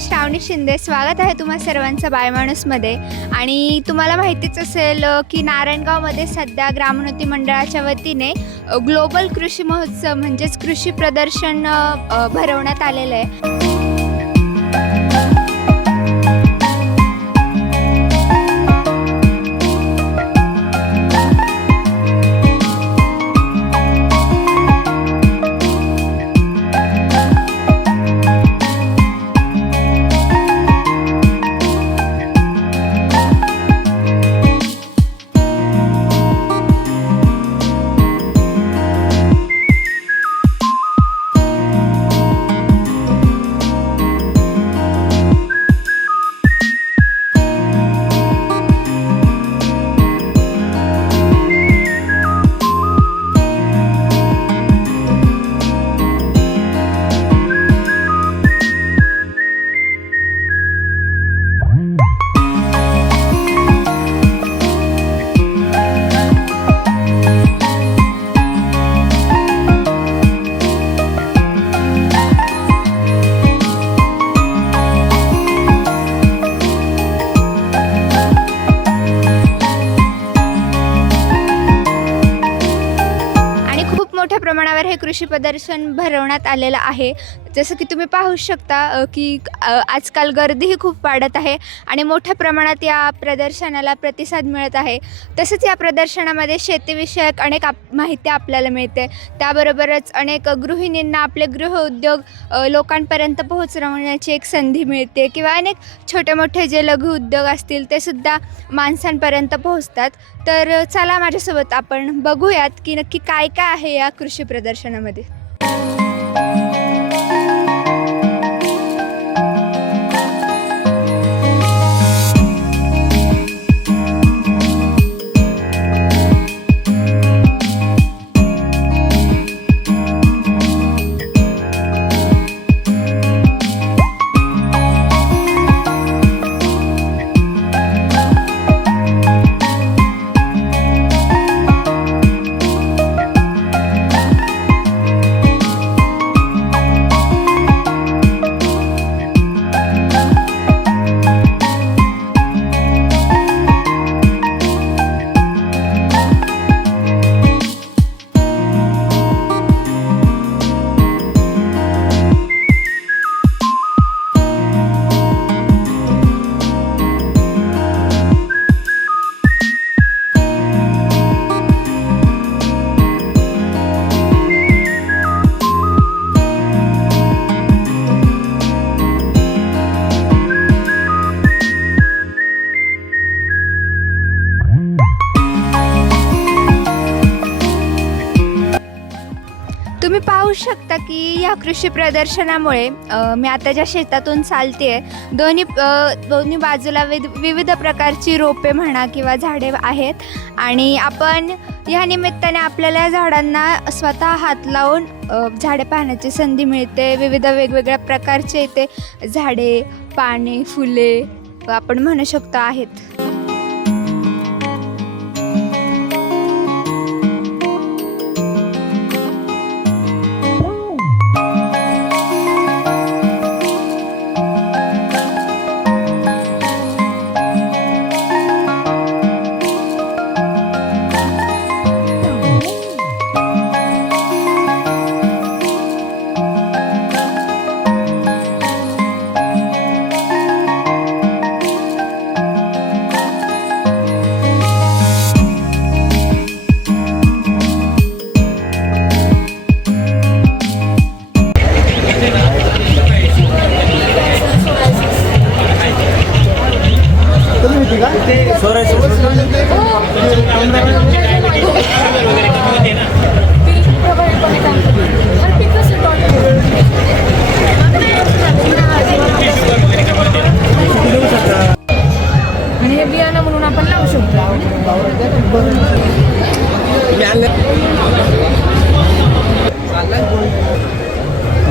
श्रावणी शिंदे. स्वागत आहे तुम्हा सर्वांचं बायमाणूसमध्ये. आणि तुम्हाला माहितीच असेल की नारायणगावमध्ये सध्या ग्रामोन्नती मंडळाच्या वतीने ग्लोबल कृषी महोत्सव म्हणजेच कृषी प्रदर्शन भरवण्यात आलेलं आहे. मोठ्या प्रमाणावर हे कृषी प्रदर्शन भरवण्यात आलेलं आहे. जसं की तुम्ही पाहू शकता की आजकाल गर्दीही खूप वाढत आहे आणि मोठ्या प्रमाणात या प्रदर्शनाला प्रतिसाद मिळत आहे. तसंच या प्रदर्शनामध्ये शेतीविषयक अनेक माहिती आपल्याला मिळते. त्याबरोबरच अनेक गृहिणींना आपले गृहउद्योग लोकांपर्यंत पोहोचवण्याची एक संधी मिळते किंवा अनेक छोटे मोठे जे लघु उद्योग असतील ते सुद्धा माणसांपर्यंत पोहोचतात. तर चला माझ्यासोबत आपण बघूयात की नक्की काय काय आहे या कृषी प्रदर्शनामध्ये. तुम्ही पाहू शकता की या कृषी प्रदर्शनामुळे मी आता ज्या शेतातून चालते आहे दोन्ही बाजूला विविध प्रकारची रोपे म्हणा किंवा झाडे आहेत आणि आपण या निमित्ताने आपल्याला झाडांना स्वतः हात लावून झाडे पाहण्याची संधी मिळते. विविध वेगवेगळ्या प्रकारचे इथे झाडे, पाने, फुले आपण म्हणू शकतो आहेत. आणि हे बियाणं म्हणून आपण लावू शकतो.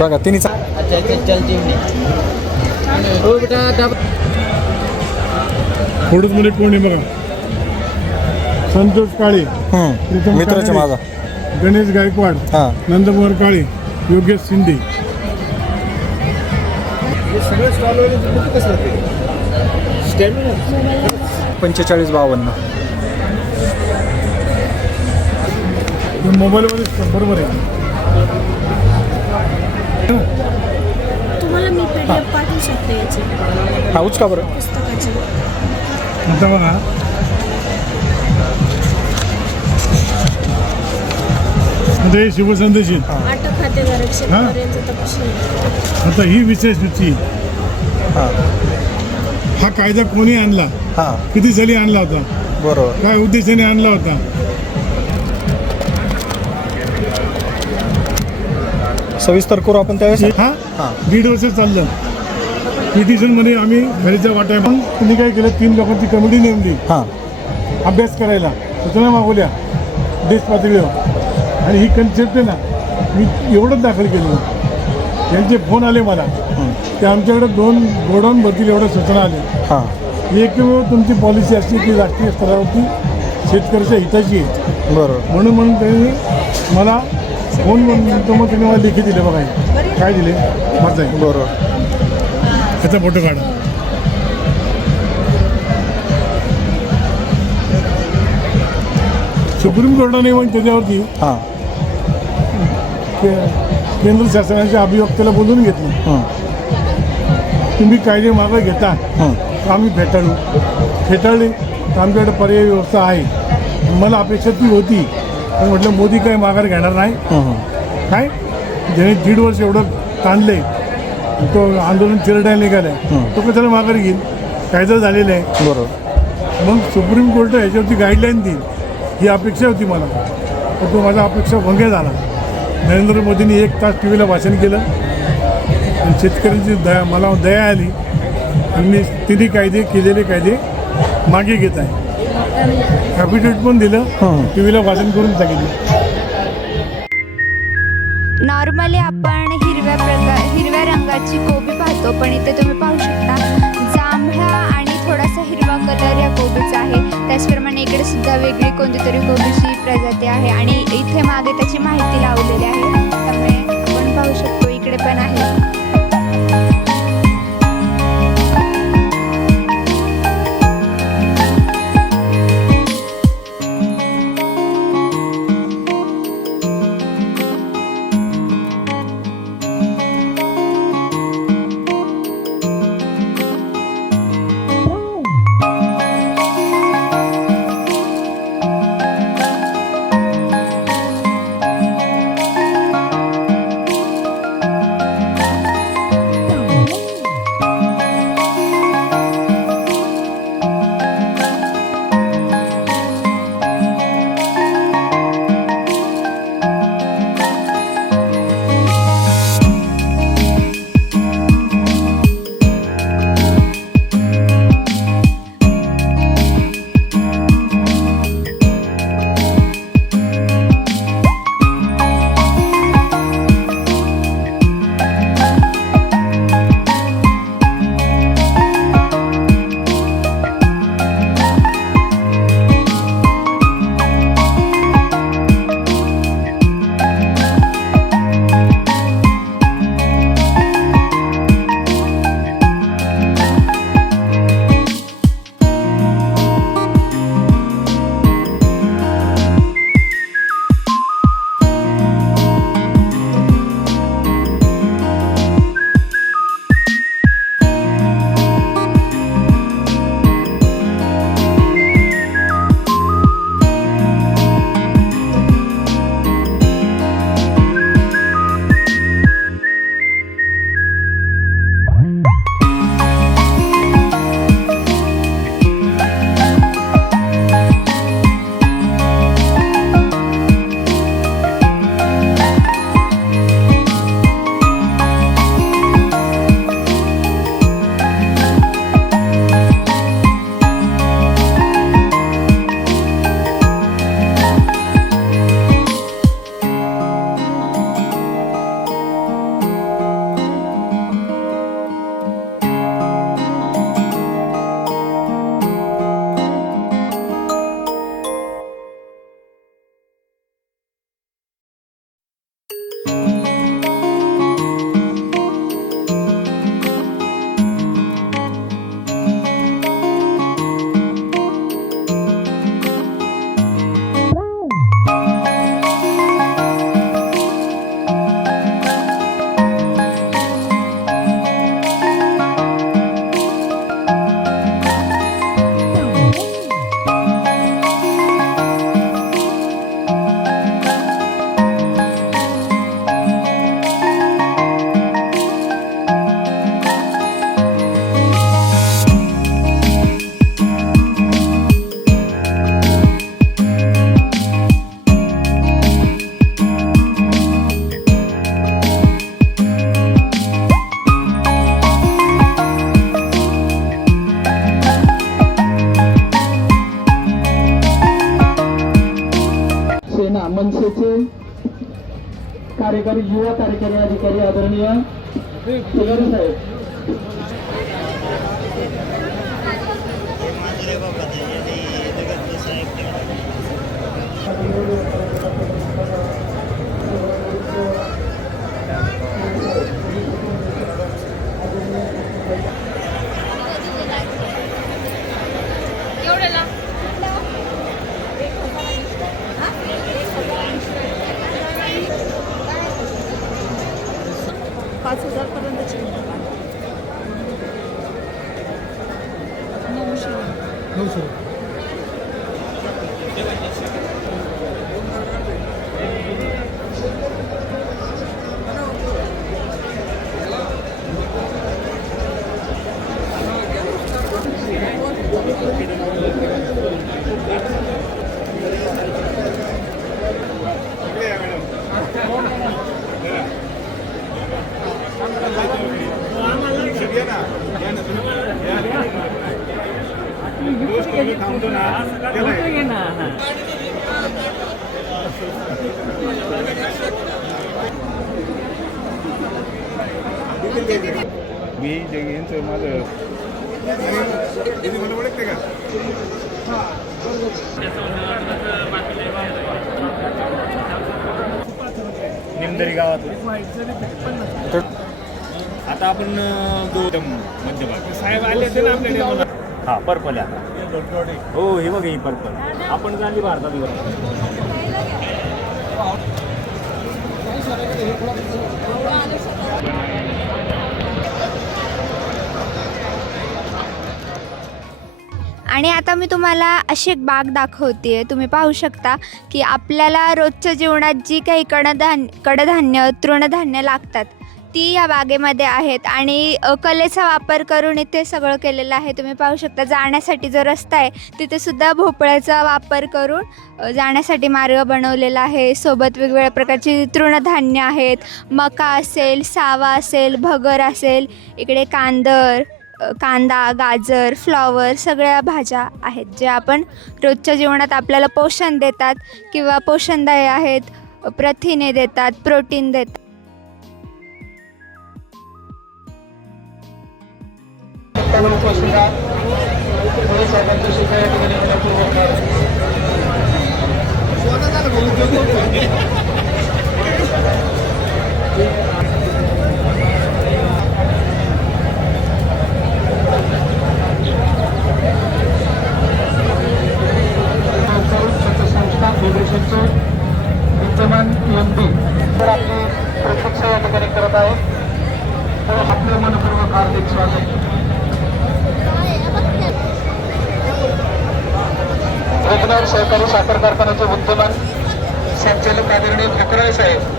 बघा तिने खोडूसमध्ये कोण आहे बघा, संतोष काळे, मित्राचे माझा गणेश गायकवाड, नंदकुमार काळे, योगेश शिंदे. सगळं स्टॉलवाले कसं राहते स्टॅमिना 4552. मोबाईलमध्ये बरोबर आहे. तुम्हाला मी PDF पाठवू शकते याची हाऊच का बरं? पुस्तकाची. आता बघा आता हे शिवसंदेश आहे. अटक खातेधारक शेतकऱ्यांचा तपशील. आता ही विशेष सूची. हां हा कायदा कोणी आणला, हां किती साली आणला होता, बरोबर. काय उद्देशाने आणला होता. सविस्तर करू आपण त्यावेळेस. हा हां 1.5 वर्ष चाललं. पिटिशनमध्ये आम्ही घरीचा वाटा मग तुम्ही काय केलं, 3 लोकांची कमिटी नेमली हां अभ्यास करायला, सूचना मागवल्या देश पातळीवर. आणि ही कन्सेप्ट आहे ना, मी एवढंच दाखल केलं. त्यांचे फोन आले मला, ते आमच्याकडे 2 गोडाऊन भरतील एवढ्या सूचना आल्या. हां एकमेव तुमची पॉलिसी असते की राष्ट्रीय स्तरावरती शेतकऱ्याच्या हिताची आहे. बरोबर. म्हणून त्यांनी मला फोन मग त्यांनी मला लेखी दिले. बघा हे. काय दिले माझं आहे, बरोबर. त्याचा फोटो काढा. सुप्रीम कोर्टाने मग त्याच्यावरती हां केंद्र शासनाच्या अभियोक्त्याला बोलून घेतलं. हां तुम्ही कायदे मागं घेता हां तर आम्ही फेटाळली तर आमच्याकडे पर्यायी व्यवस्था आहे. मला अपेक्षा ती होती, पण म्हटलं मोदी काय माघार घेणार नाही. हां काय ज्याने 1.5 वर्ष एवढं ताणले, तो आंदोलन चिरडायला निघालाय, तो कशाला माघार घेईल. कायदा झालेला आहे. बरोबर. मग सुप्रीम कोर्ट याच्यावरती गाईडलाईन देईल ही अपेक्षा होती मला, पण तो माझा अपेक्षा भंग झाला. नरेंद्र मोदींनी 1 तास टी व्हीला भाषण केलं आणि शेतकऱ्यांची मला दया आली आणि मी तिन्ही केलेले कायदे मागे घेत आहे. ॲफिडेविट पण दिलं, टी व्हीला भाषण करून सांगितलं. नॉर्मली आपण हिरव्या रंगाची कोबी पाहतो, पण इथे तुम्ही पाहू शकता जांभळा आणि थोडासा हिरवा कलर या कोबीचा आहे. त्याचप्रमाणे इकडे सुद्धा वेगळी कोणतीतरी कोबीची प्रजाती आहे आणि इथे मागे त्याची माहिती लावलेली आहे. त्यामुळे आपण पाहू शकतो इकडे पण आहे. कार्यकारी युवा कार्यकारी अधिकारी आदरणीय तिवारी साहेब. एवढ्याला 5,000 पर्यंतची. 900. मी यांचं माझं मला ओळखते का? निमदरी गावात आता आपण मध्यभाग साहेब आले ते ना आपल्याकडे. हा पर्पल आहे आता. हो हे बघ ही पर्पल आपण चालली भारतात. आणि आता मी तुम्हाला अशी एक बाग दाखवते. तुम्ही पाहू शकता की आपल्याला रोजच्या जीवनात जी काही कडधान्य तृणधान्य लागतात ती या बागेमध्ये आहेत आणि कलेचा वापर करून इथे सगळं केलेलं आहे. तुम्ही पाहू शकता जाण्यासाठी जो रस्ता आहे तिथे सुद्धा भोपळ्याचा वापर करून जाण्यासाठी मार्ग बनवलेला आहे. सोबत वेगवेगळ्या प्रकारची तृणधान्य आहेत. मका असेल, सावा असेल, भगर असेल, इकडे कांदा, गाजर, फ्लॉवर सगळ्या भाज्या आहेत जे आपण रोजच्या जीवनात आपल्याला पोषण देतात किंवा पोषणदायी आहेत, प्रथिने देतात, प्रोटीन देतात. फेडरेशनचे विद्यमान MP तर आपली प्रत्यक्ष या ठिकाणी करत आहे. तर आपले मनपूर्वक हार्दिक स्वागत. रेगनर सहकारी साखर कारखान्याचे विद्यमान संचालक आदरणीय ठाकरे साहेब.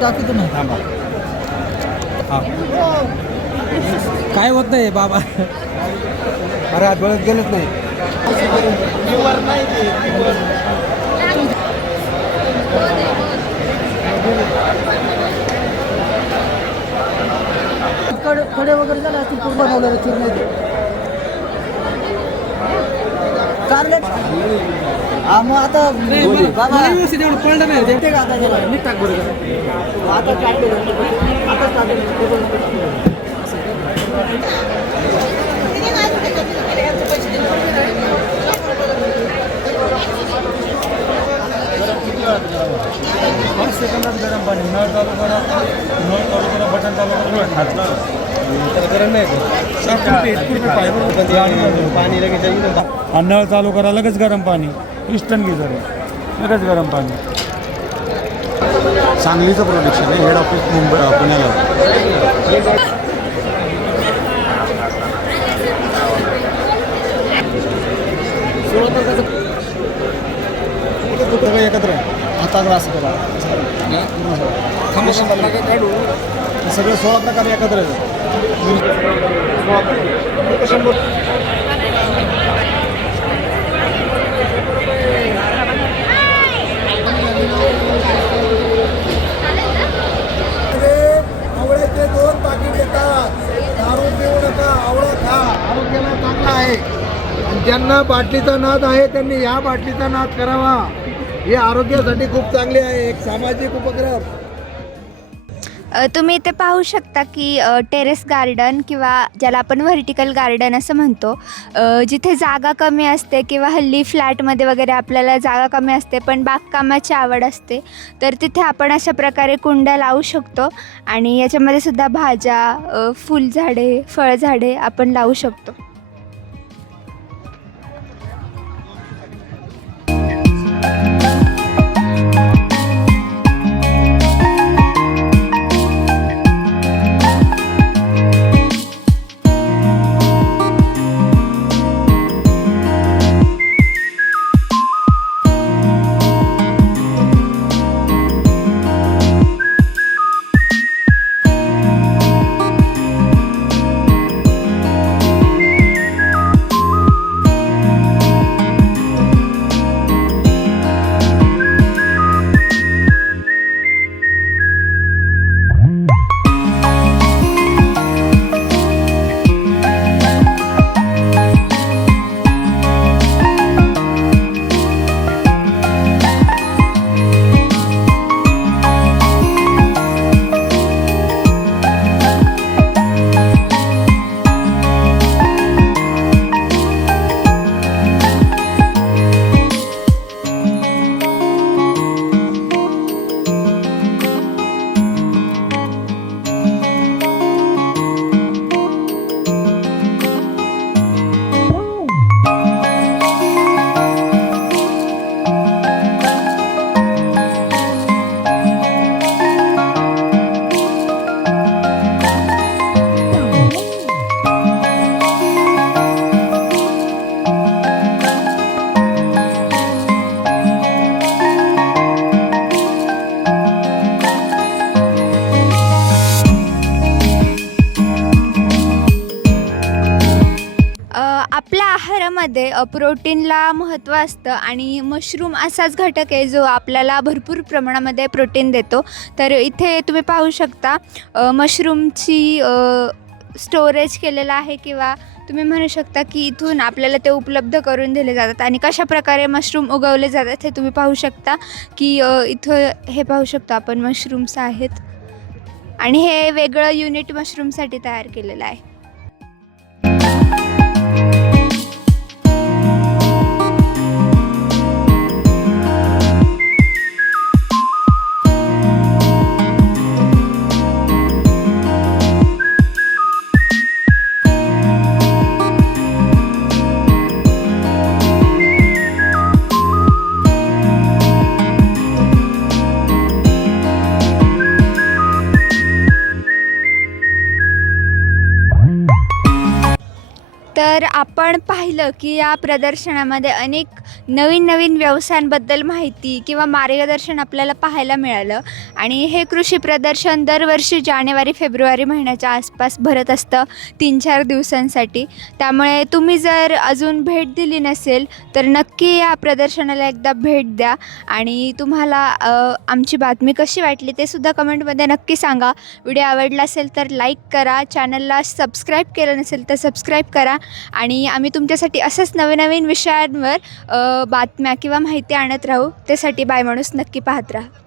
टाकी तुम्ही थांबा. काय होत नाही बाबा. अरे आज डोळ्यात गेलंच नाही. कडे वगैरे झालं असतील पूर्ण बनवलेलं चिरणे कारले. मग आता बाबा एवढं पडलं नाही ते का आता नीट टाक बरोबर. आता टाकले आता टाकले. सेकंदात गरम पाणी नळ चालू करा. नळ चालू करा, बटन चालू करा, घातलं गरम नाही. पाणी लगेच नळ चालू करा, लगेच गरम पाणी. पिस्टन घे जरा, लगेच गरम पाणी. सांगलीचं प्रोडक्शन आहे, हेड ऑफिस मुंबई पुण्याला आहे. एकत्र आहे. आता ग्रास करा सगळे 16 प्रकार एकत्र आवळ्याचे 2 पाकिट येतात. दारू पिऊ नका, आवळा खा, आरोग्याला चांगला आहे. आणि ज्यांना बाटलीचा नाद आहे त्यांनी ह्या बाटलीचा नाद करावा. हे आरोग्यासाठी खूप चांगले आहे, एक सामाजिक उपक्रम. तुम्ही इथे पाहू शकता की टेरेस गार्डन किंवा ज्याला आपण व्हर्टिकल गार्डन असं म्हणतो, जिथे जागा कमी असते किंवा हल्ली फ्लॅटमध्ये वगैरे आपल्याला जागा कमी असते पण बागकामाची आवड असते, तर तिथे आपण अशा प्रकारे कुंड्या लावू शकतो आणि याच्यामध्ये सुद्धा भाज्या, फुलझाडे, फळझाडे आपण लावू शकतो. आपल्या आहारामध्ये प्रोटीनला महत्त्व असतं आणि मशरूम असाच घटक आहे जो आपल्याला भरपूर प्रमाणामध्ये प्रोटीन देतो. तर इथे तुम्ही पाहू शकता मशरूमची स्टोरेज केलेलं आहे किंवा तुम्ही म्हणू शकता की इथून आपल्याला ते उपलब्ध करून दिले जातात. आणि कशा प्रकारे मशरूम उगवले जातात हे तुम्ही पाहू शकता की इथं हे पाहू शकतो आपण मशरूम्स आहेत आणि हे वेगळं युनिट मशरूमसाठी तयार केलेलं आहे. तर आपण पाहिलं की या प्रदर्शनामध्ये अनेक नवीन नवीन व्यवसायांबद्दल माहिती किंवा मार्गदर्शन आपल्याला पाहायला मिळालं. आणि हे कृषी प्रदर्शन दरवर्षी जानेवारी-फेब्रुवारी महिन्याच्या आसपास भरत असतं 3-4 दिवसांसाठी. त्यामुळे तुम्ही जर अजून भेट दिली नसेल तर नक्की या प्रदर्शनाला एकदा भेट द्या. आणि तुम्हाला आमची बातमी कशी वाटली ते सुद्धा कमेंटमध्ये नक्की सांगा. व्हिडिओ आवडला असेल तर लाईक करा, चॅनलला सबस्क्राईब केलं नसेल तर सबस्क्राईब करा. आणि आम्ही तुमच्यासाठी असंच नवीन नवीन विषयांवर बातम्या किंवा माहिती आणत राहू. त्यासाठी बाय माणूस नक्की पाहत राहा.